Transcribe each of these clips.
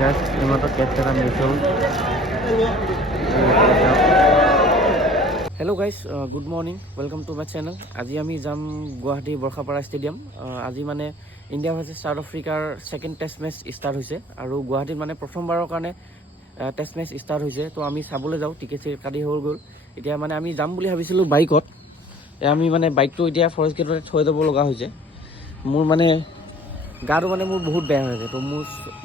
guys, এইমাত্ৰ cache এটা miss হ'ল। Hello' guys, good morning, welcome to my channel. আজি আমি যাম গুৱাহাটী বৰ্ষাপাৰা ষ্টেডিয়াম। আজি মানে ইণ্ডিয়া ভাৰ্চেছ চাউথ আফ্ৰিকাৰ ছেকেণ্ড টেষ্ট মেচ ষ্টাৰ্ট হৈছে আৰু গুৱাহাটীত মানে প্ৰথমবাৰৰ কাৰণে টেষ্ট মেচ ষ্টাৰ্ট হৈছে। তো আমি চাবলৈ যাওঁ, টিকেট চিকেট কাটি হৈ গ'ল। এতিয়া মানে আমি যাম বুলি ভাবিছিলোঁ বাইকত। আমি মানে বাইকটো এতিয়া ফৰেষ্ট গেটতে থৈ যাব লগা হৈছে। মোৰ মানে গাটো মানে মোৰ বহুত বেয়া হৈ আছে। তো মোৰ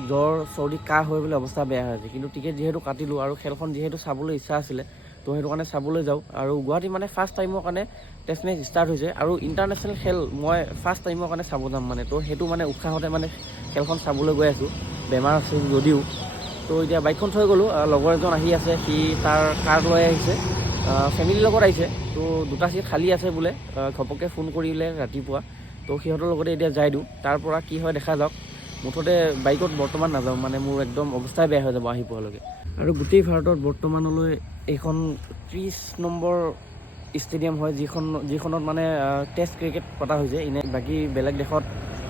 জ্বৰ চৰ্দি কাহ হৈ পেলাই অৱস্থা বেয়া হৈ আছে। কিন্তু টিকেট যিহেতু কাটিলোঁ আৰু খেলখন যিহেতু চাবলৈ ইচ্ছা আছিলে, তো সেইটো কাৰণে চাবলৈ যাওঁ। আৰু গুৱাহাটী মানে ফাৰ্ষ্ট টাইমৰ কাৰণে টেষ্ট মেচ ষ্টাৰ্ট হৈছে আৰু ইণ্টাৰনেশ্যনেল খেল মই ফাৰ্ষ্ট টাইমৰ কাৰণে চাব যাম মানে। তো সেইটো মানে উৎসাহতে মানে খেলখন চাবলৈ গৈ আছোঁ, বেমাৰ আছে যদিও। তো এতিয়া বাইকখন থৈ গ'লোঁ, লগৰ এজন আহি আছে, সি তাৰ কাৰ লৈ আহিছে, ফেমিলিৰ লগত আহিছে। তো দুটা চিট খালী আছে বোলে, ঘপককৈ ফোন কৰিলে ৰাতিপুৱা। তো সিহঁতৰ লগতে এতিয়া যাই দিওঁ, তাৰ পৰা কি হয় দেখা যাওক। মুঠতে বাইকত বৰ্তমান নাযাওঁ, মানে মোৰ একদম অৱস্থাই বেয়া হৈ যাব আহি পোৱালৈকে। আৰু গোটেই ভাৰতত বৰ্তমানলৈ এইখন 30 নম্বৰ ষ্টেডিয়াম হয়, যিখনত মানে টেষ্ট ক্ৰিকেট পতা হৈছে। এনে বাকী বেলেগ দেশত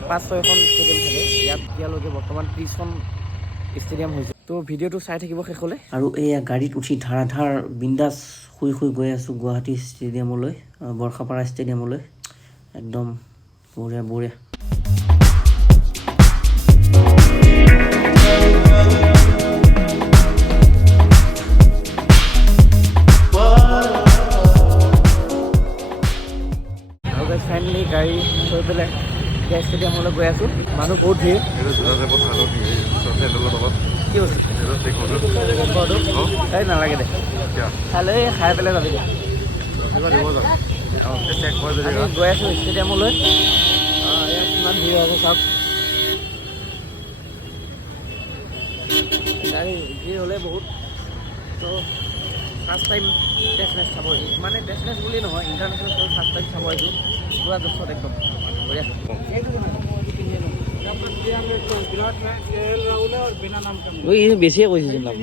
5-6খন ষ্টেডিয়াম থাকে, ইয়াত এতিয়ালৈকে বৰ্তমান 30খন ষ্টেডিয়াম হৈছে। তো ভিডিঅ'টো চাই থাকিব শেষলৈ। আৰু এয়া গাড়ীত উঠি ধাৰাধাৰ বিন্দাছ শুই গৈ আছোঁ গুৱাহাটী ষ্টেডিয়ামলৈ, বৰ্ষাপাৰা ষ্টেডিয়ামলৈ। একদম বঢ়িয়া বঢ়িয়া। ফাইনেলি গাড়ী থৈ পেলাই এতিয়া ষ্টেডিয়ামলৈ গৈ আছোঁ। মানুহ বহুত ভিৰ। কি হৈছে? এই নালাগে দে, খালে খাই পেলাই যাবি দে। আমি গৈ আছোঁ ষ্টেডিয়ামলৈ। ইয়াত কিমান ভিৰ আছে চাওক। গাড়ী ভিৰ হ'লে বহুত। তো ফাৰ্ষ্ট টাইম টেষ্ট মেচ চাব, মানে টেষ্ট মেচ বুলি নহয়, ইণ্টাৰনেশ্যনেল খেল ফাৰ্ষ্ট টাইম চাব আহিছোঁ। পুৰা জছত একদম বঢ়িয়া। বেছিয়ে কৈছে নাম।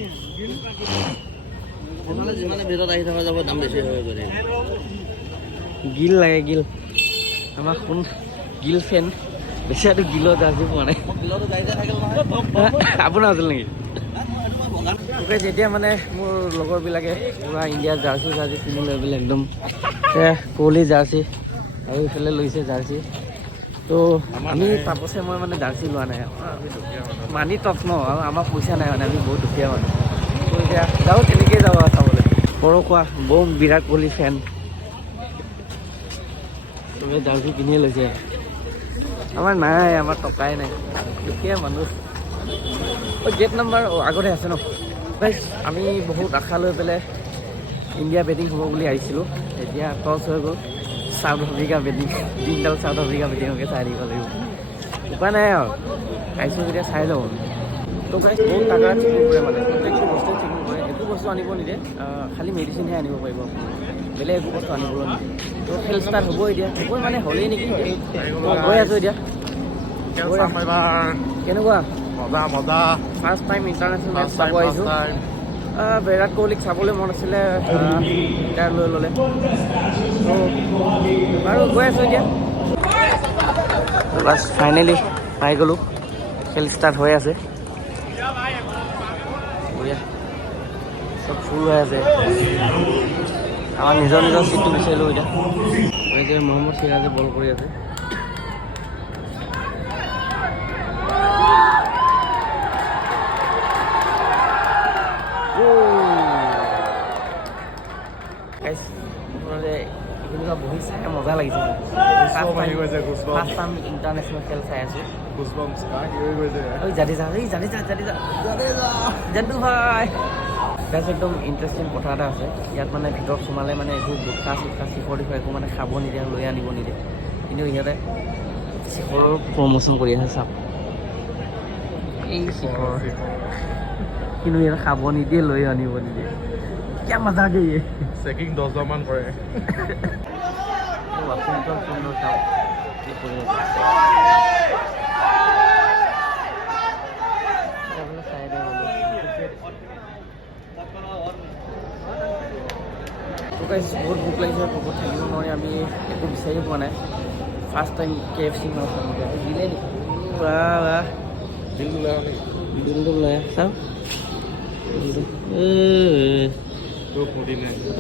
যিমানে ভিতৰত আহি থকা যাব দাম বেছি হৈ গ'লে। গিল লাগে, গিল আমাৰ কোন গিল ফেন। বেছিটো গিলৰ জাৰ্চি পোৱা নাই। আপোনাৰ আছিল নেকি? যেতিয়া মানে মোৰ লগৰবিলাকে পূৰা ইণ্ডিয়াৰ জাৰ্চি কিনি লৈ পেলাই একদম কোহলি জাৰ্চি আৰু ইফালে লৈছে জাৰ্চি। তো আমি তাপছে মই মানে জাৰ্চি লোৱা নাই, মানি টপ ন, আৰু আমাৰ পইচা নাই মানে, আমি বহুত দুখীয়া মানুহ। তো এতিয়া যাওঁ, তেনেকৈয়ে যাওঁ আৰু চাবলৈ। সৰু কোৱা বৌ বিৰাট কোহলি ফেন, তুমি জাৰ্চি কিনিয়ে লৈছে। আমাৰ নাই, আমাৰ টকাই নাই, দুখীয়া মানুহ। গেট নাম্বাৰ আগতে আছে ন। আমি বহুত আশা লৈ পেলাই ইণ্ডিয়া বেটিং হ'ব বুলি আহিছিলোঁ। এতিয়া টছ হৈ গ'ল, চাউথ আফ্ৰিকা বেটিং। দিনডাল চাউথ আফ্ৰিকা বেটিঙকে চাই দিব লাগিব, উপায় নাই আৰু। আহিছোঁ যেতিয়া চাই যাওঁ। তো গাইজ বহুত টাকা চেকিং কৰে, মানে প্ৰত্যেকটো বস্তুৱে চেকিং কৰে। একো বস্তু আনিব নিদিয়ে, খালি মেডিচিনহে আনিব পাৰিব আপুনি, বেলেগ একো বস্তু আনিবলৈ নিদিয়ে। তো খেল ষ্টাৰ্ট হ'ব এতিয়া, হ'বই মানে হ'লেই নেকি। গৈ আছোঁ এতিয়া। কেনেকুৱা? মজা। ফাৰ্ষ্ট টাইম ইণ্টাৰনেশ্যনেল মেচ চাব আহিছোঁ। বিৰাট কোহলিক চাবলৈ মন আছিলে, ৰিটায়াৰ লৈ ল'লে। তো বাৰু গৈ আছোঁ এতিয়া। বাছ ফাইনেলি পাই গ'লোঁ, খেল ষ্টাৰ্ট হৈ আছে। বঢ়িয়া, চব ফুল হৈ আছে। আমাৰ নিজৰ চিটটো বিচাৰিলোঁ এতিয়া। এতিয়া মহম্মদ চিৰাজে বল কৰি আছে। এইখিনিপৰা বহি চাই মজা লাগিছে। ফাৰ্ষ্ট টাইম ইণ্টাৰনেশ্যনেল খেল চাই আছোঁ। জাদু ভাই তাৰপিছত একদম ইণ্টাৰেষ্টিং কথা এটা আছে। ইয়াত মানে ভিতৰত সোমালে মানে একো গুটখা চুটখা চিখৰ দিখৰ একো মানে খাব নিদিয়ে, লৈ আনিব নিদিয়ে। কিন্তু ইহঁতে চিখৰৰ প্ৰমোচন কৰি আছে, চাওক এই চিখৰ। কিন্তু ইয়াত খাব নিদিয়ে, লৈ আনিব নিদিয়ে। কিয় মজা দিয়ে। চেকিং 10 মান কৰে। ৱাশ্বিংটন সুন্দৰ চাওক কি কৰি আছে। বহুত ভোক লাগিছে, ভোকত থাকিব নোৱাৰি। আমি একো বিচাৰি পোৱা নাই। ফাৰ্ষ্ট টাইম KFC দিলে নেকি? বিলটো লৈ আহা বিলটো লৈ আহ চাওক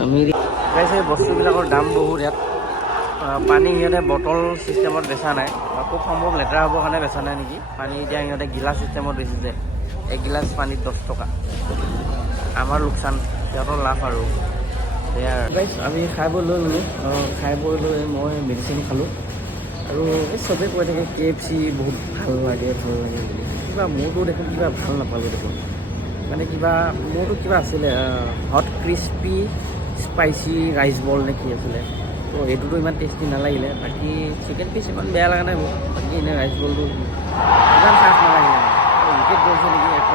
আমি গাইছে বস্তুবিলাকৰ দাম বহুত ইয়াত পানী সিহঁতে বটল চিষ্টেমত বেচা নাই খুব সম্ভৱ লেতেৰা হ'বৰ কাৰণে বেচা নাই নেকি পানী এতিয়া সিহঁতে গিলাচ চিষ্টেমত বেচিছে এগিলাচ পানীত 10 টকা আমাৰ লোকচান সিহঁতৰ লাভ আৰু সেয়া গাইছ আমি খাই বৈ লৈ গ'লোঁ খাই বৈ লৈ মই মেডিচিন খালোঁ আৰু এই চবেই কৈ থাকে KFC বহুত ভাল লাগে বুলি কিবা মোৰতো দেখোন কিবা ভাল নাপালোঁ দেখোন মানে কিবা মোৰতো কিবা আছিলে হট ক্ৰিস্পি স্পাইচি ৰাইচ বল নে কি আছিলে তো এইটোতো ইমান টেষ্টি নালাগিলে বাকী চিকেন পিচ ইমান বেয়া লগা নাই মোৰ বাকী এনেই ৰাইচ বলটো ইমান খাছ নালাগিলে উইকেট গৈছে নেকি একো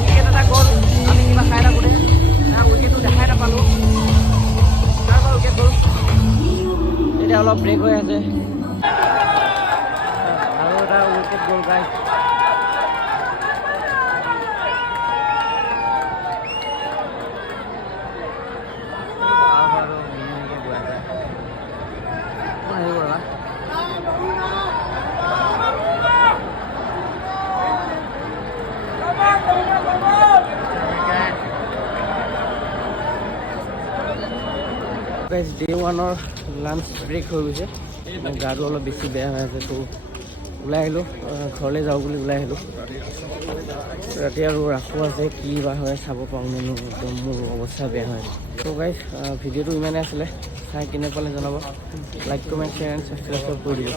উইকেট এটা গ'ল আমি কিবা খাই থাকোঁতে উইকেটটো দেখাই নাপালোঁ তাৰপৰা উইকেট গ'ল এতিয়া অলপ ব্ৰেক হৈ আছে আৰু এটা উইকেট গ'ল গাইছ ডে 1ৰ লাঞ্চ ব্ৰেক হৈ গৈছে মোৰ গাটো অলপ বেছি বেয়া হৈ আছে তো ওলাই আহিলোঁ ঘৰলৈ যাওঁ বুলি ওলাই আহিলোঁ ৰাতি আৰু ৰাখোঁ আছে কি বা হয় চাব পাৰোঁ মেনো একদম মোৰ অৱস্থা বেয়া হয় তো গাইজ ভিডিঅ'টো ইমানেই আছিলে চাই কেনে পালে জনাব like comment share and subscribe কৰি দিব